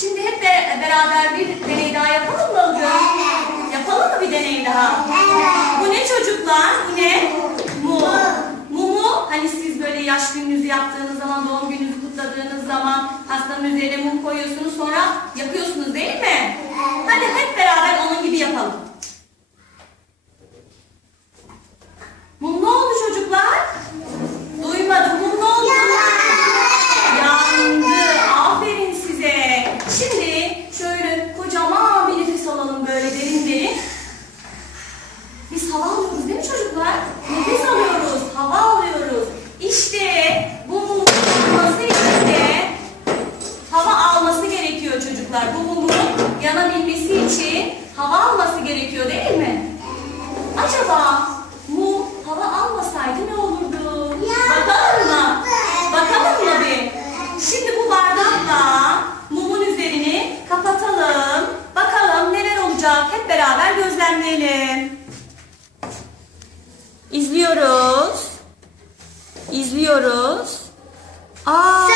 Şimdi hep be- beraber bir deney daha yapalım mı bugün? Yapalım mı bir deney daha? Bu ne çocuklar? Bu ne? Mum. Mumu hani siz böyle yaş gününüzü yaptığınız zaman, doğum gününüzü kutladığınız zaman pastanın üzerine mum koyuyorsunuz sonra yakıyorsunuz değil mi? Hadi hep beraber onun gibi yapalım. Mum ne oldu çocuklar? Duymadım. Mum ne oldu? Yandı. Aferin size. Şimdi şöyle kocaman bir nefes alalım böyle derin derin. Biz hava alıyoruz değil mi çocuklar? Nefes alıyoruz, hava alıyoruz. İşte bu mumun alması için hava alması gerekiyor çocuklar. Bu mumun yanabilmesi için hava alması gerekiyor değil mi? Acaba mum hava almasaydı ne olurdu? Bakalım mı? Bakalım mı bir? Şimdi bu bardakla mumun üzerini kapatalım. Bakalım neler olacak? Hep beraber gözlemleyelim. İzliyoruz. İzliyoruz. Aa!